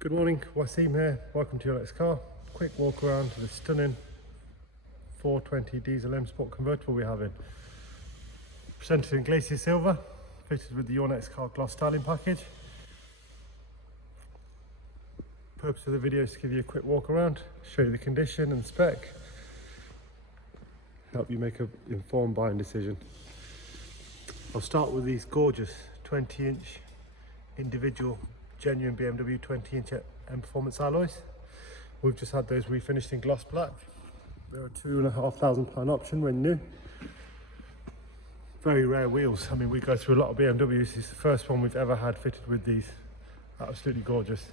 Good morning, Wasim here. Welcome to your next car. Quick walk around to the stunning 420 diesel M Sport convertible we have in. Presented in glacier silver, fitted with the Your Next Car gloss styling package. Purpose of the video is to give you a quick walk around, show you the condition and spec, help you make an informed buying decision. I'll start with these gorgeous 20-inch individual genuine BMW 20-inch M Performance alloys. We've just had those refinished in gloss black. They're a £2,500 option when new. Very rare wheels. I mean, we go through a lot of BMWs. It's the first one we've ever had fitted with these. Absolutely gorgeous.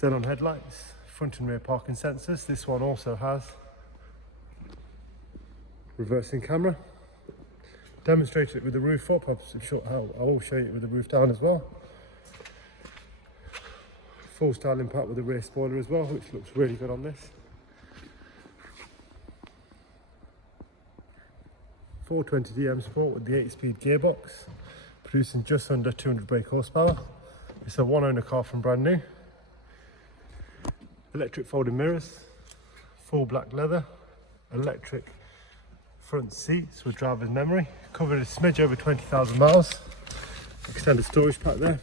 Xenon headlights, front and rear parking sensors. This one also has reversing camera. Demonstrated it with the roof up. I'm sure I will show you it with the roof down as well. Full style impact with the rear spoiler as well, which looks really good on this. 420D M Sport with the 8-speed gearbox, producing just under 200 brake horsepower. It's a one owner car from brand new. Electric folding mirrors, full black leather, electric front seats with driver's memory, covered a smidge over 20,000 miles. Extended storage pack there.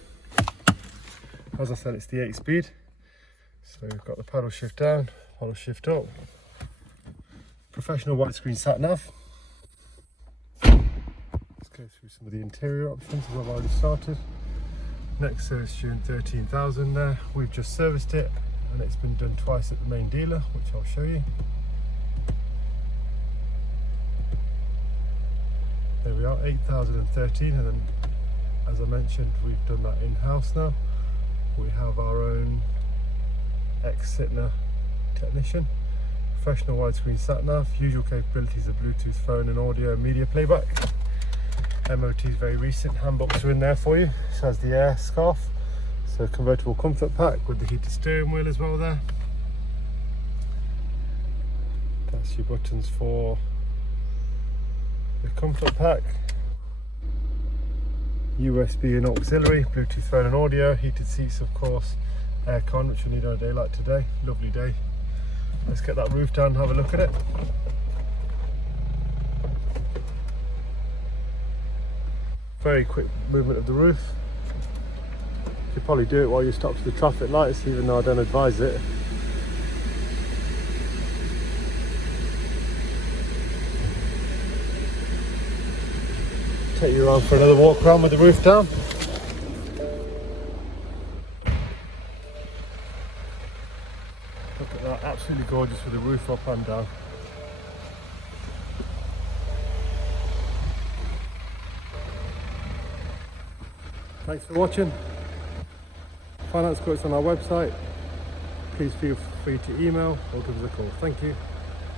As I said, it's the 8-speed. So we've got the paddle shift down, paddle shift up. Professional widescreen sat nav. Let's go through some of the interior options as I've already started. Next service due in 13,000 there. We've just serviced it and it's been done twice at the main dealer, which I'll show you. There we are, 8,013, and then as I mentioned, we've done that in-house now. We have our own ex-Sitner technician. Professional widescreen sat-nav, usual capabilities of Bluetooth phone and audio and media playback. MOT is very recent, handbooks are in there for you. This has the air scarf, so convertible comfort pack with the heated steering wheel as well there. That's your buttons for the comfort pack. USB and auxiliary, Bluetooth phone and audio, heated seats of course, aircon, which we need on a day like today. Lovely day. Let's get that roof down and have a look at it. Very quick movement of the roof. You could probably do it while you stop to the traffic lights, even though I don't advise it. Take you around for another walk around with the roof down. Look at that, absolutely gorgeous with the roof up and down. Thanks for watching. Finance quotes on our website. Please feel free to email or give us a call. Thank you.